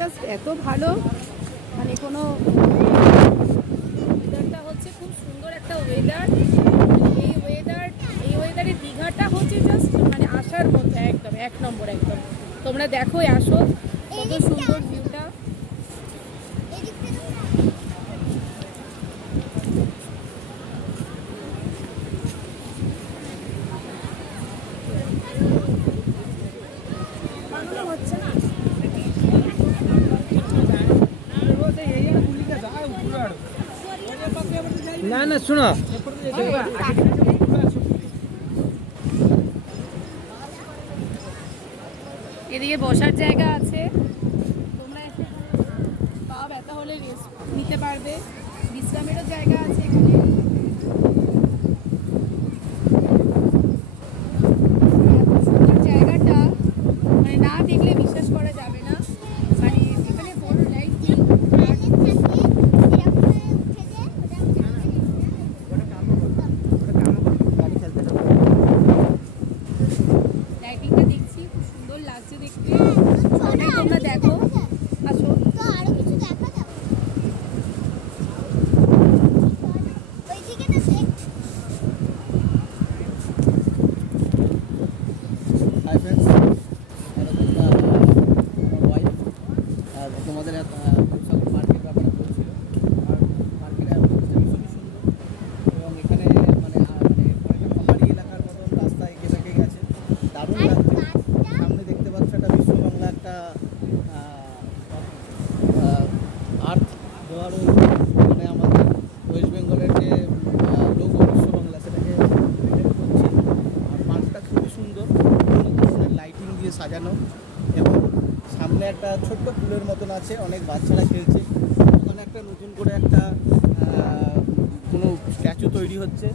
Just এত ভালো, মানে কোনো ওয়েদারটা হচ্ছে খুব সুন্দর একটা ওয়েদার। এই ওয়েদারে দীঘাটা হচ্ছে জাস্ট মানে আসার মধ্যে একদম এক নম্বর একদম। তোমরা দেখো আসো কত সুন্দর ভিউটা। না না শোনো, এদিকে বসার জায়গা আছে, তোমরা এসে পা ব্যথা হলে রেস্ট নিতে পারবে, বিশ্রামেরও জায়গা আছে এখানে। এত সুন্দর জায়গাটা মানে না দেখলে বিশ্বাস করা যাবে না। মানে এখানে বড় লাইটিং, লাইটিংটা দেখছি খুব সুন্দর লাগছে দেখতে। তোমরা দেখো, আসো। হাই ফ্রেন্ডস, ওয়াইফ আর তোমাদের মার্কেট ব্যাপারে বলছিল। আর মার্কেটে ভীষণই সুন্দর এবং এখানে মানে অনেকটা পাহাড়ি এলাকার মতন রাস্তা এঁকে বেঁকে গেছে, দারুণ লাগছে। সামনে দেখতে পাচ্ছ একটা বিশ্ব বাংলা একটা আর্ট দেওয়া রয়েছে, মানে আমাদের ওয়েস্ট বেঙ্গলের যে লোগো বিশ্ব বাংলা সেটাকে রিলেট করছে। আর পার্কটা খুবই সুন্দর, বিভিন্ন ধরনের লাইটিং দিয়ে সাজানো এবং সামনে একটা ছোট্ট পুলের মতন আছে, অনেক বাচ্চারা খেলছে। ওখানে একটা নতুন করে একটা কোনো স্ট্যাচু তৈরি হচ্ছে,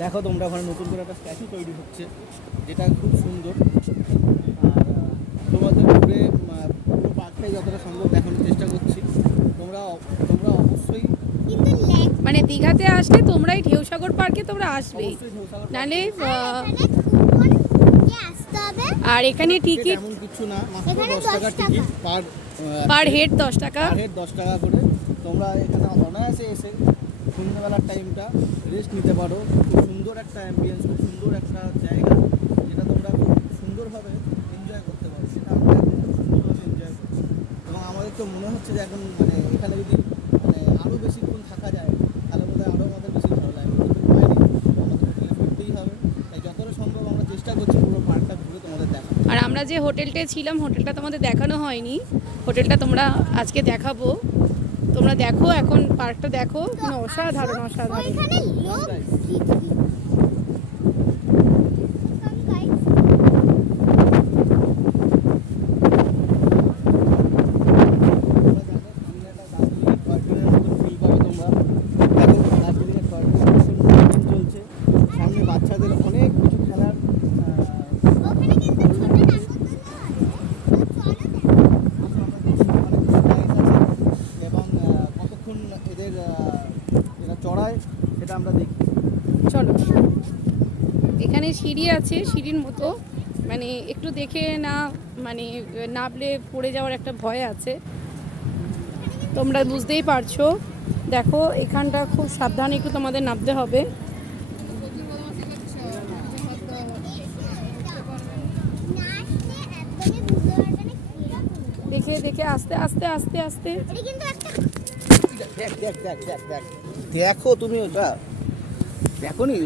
দেখো তোমরা ওখানে নতুন করে একটা স্ট্যাচু তৈরি হচ্ছে যেটা খুব সুন্দর। আর তোমাদের ঘুরে পুরো পার্কটাই যতটা সম্ভব দেখানোর চেষ্টা করছি। তোমরা অবশ্যই মানে দীঘাতে আসলে তোমরাই ঢেউসাগর পার্কে তোমরা আসবেই, নালে আর এখানে টিকিট এমন কিছু না, মাত্র 10 টাকা টিকিট পার হেড 10 টাকা করে। তোমরা এখানে অনায়াসে এসে সন্ধ্যেবেলার টাইমটা রেস্ট নিতে পারো। খুব সুন্দর একটা অ্যাম্বিয়েন্স, খুব সুন্দর একটা জায়গা যেটা তোমরা খুব সুন্দরভাবে এনজয় করতে পারো। সেটা আমরা এখন খুব সুন্দরভাবে এনজয় করছি এবং আমাদের তো মনে হচ্ছে যে এখন মানে এখানে যদি মানে আরও বেশিক্ষণ থাকা যায় তাহলে বোধহয় আরও আমাদের বেশি ভালো লাগবে। কিন্তু উপায় নেই, আমাদের হোটেলে ফিরতেই হবে। তাই যতটা সম্ভব আমরা চেষ্টা করছি পুরো পার্কটা ঘুরে তোমাদের দেখা। আর আমরা যে হোটেলটায় ছিলাম, হোটেলটা তোমাদের দেখানো হয়নি, হোটেলটা তোমরা আজকে দেখাবো। তোমরা দেখো এখন পার্কটা দেখো, মানে অসাধারণ অসাধারণ। চলছে সামনে বাচ্চাদের অনেক কিছু খেলার এবং কতক্ষণ এদের এরা চড়ায় সেটা আমরা দেখি। চলো, এখানে সিঁড়ি আছে, সিঁড়ির মতো, মানে একটু দেখে না, মানে নামলে পড়ে যাওয়ার একটা ভয় আছে, তোমরা বুঝতেই পারছো। দেখো এখানটা খুব সাবধানে একটু তোমাদের নামতে হবে। দেখে দেখে আস্তে আস্তে আস্তে আস্তে। দেখো তুমি ওটা দেখো নি